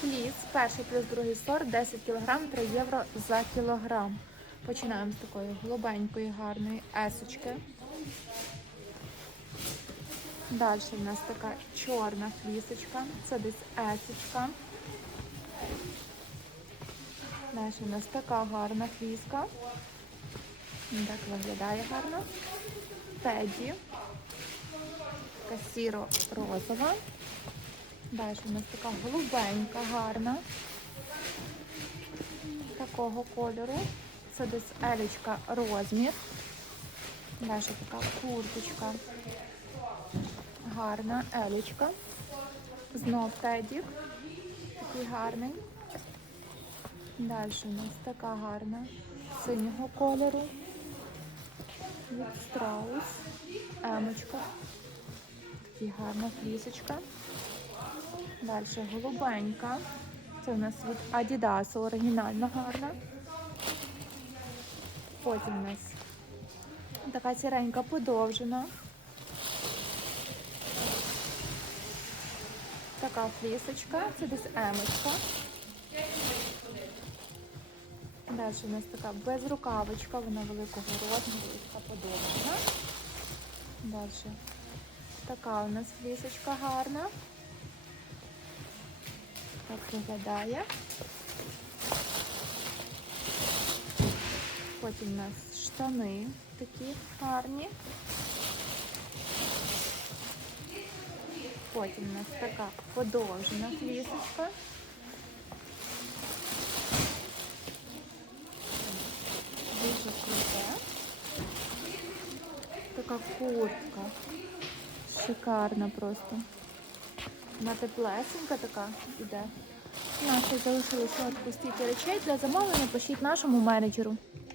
Фліс, перший плюс другий сорт, 10 кг, 3 євро за кілограм. Починаємо з такої голубенької, гарної есочки. Далі в нас така чорна флісочка, це десь есочка. Далі у нас така гарна фліска. Так виглядає гарно. Теді. Така сіро-розова. Далі у нас така голубенька, гарна. Такого кольору. Це десь елічка розмір. Далі така курточка. Гарна елічка. Знов тедік. Такий гарний. Далі у нас така гарна синього кольору. Від страус. Емочка. Такий гарна флісочка. Далі голубенька. Це у нас від Adidas, оригінально гарна. Потім у нас така сіренька подовжена. Така флісочка, це десь емочка. Далі у нас така безрукавочка, вона великого розміру, така подовжена. Далі така у нас флісочка гарна. Так виглядає. Потім у нас штани такі гарні. Потім у нас така подовжена флісочка. Дуже круте. Така куртка. Шикарна просто. Вона теплесенька така іде. Нас ще залишилося речей для замовлення. Пишіть нашому менеджеру.